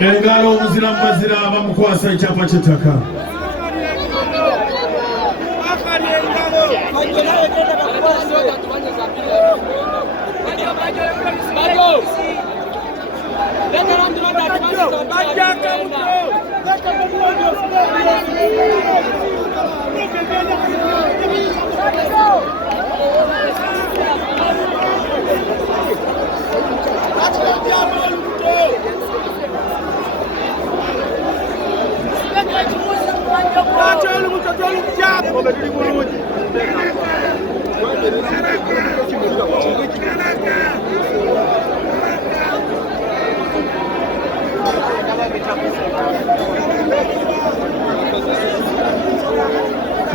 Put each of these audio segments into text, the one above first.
engalo omuzira mubazira bamukwasa ekyapa ky'ettaka.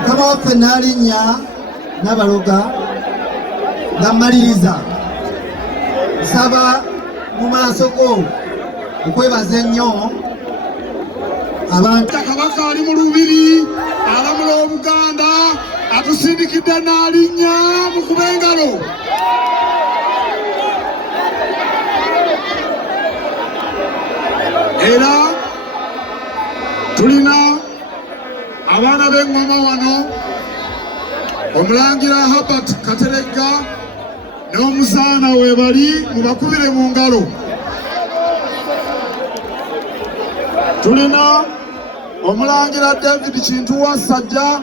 Kama waffe Nnalinnya Nabaloga nga mmaliriza nsaba mu maaso go okwebaza ennyo abantu. Kabaka ali mu lubiri alamula Obuganda atusindikidde Nnalinnya mukube engalo. Era tulina abaana b'engoma wano, Omulangira Herbert Kateregga n'omuzaana weebali mubakubire mu ngalo. Tulina Omulangira David Kintu Wasajja,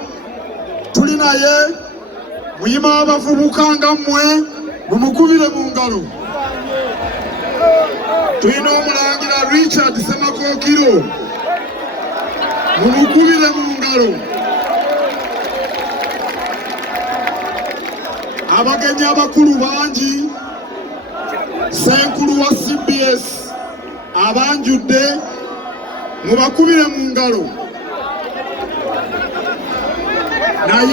tuli naye muyima abavubuka nga mmwe mumukubire mu ngalo. Tulina Omulangira Richard Semakookiro, mumukubire mu ngalo. Abagenyi abakulu bangi, Ssenkulu wa CBS abanjudde mubakubire mu ngalo. Naye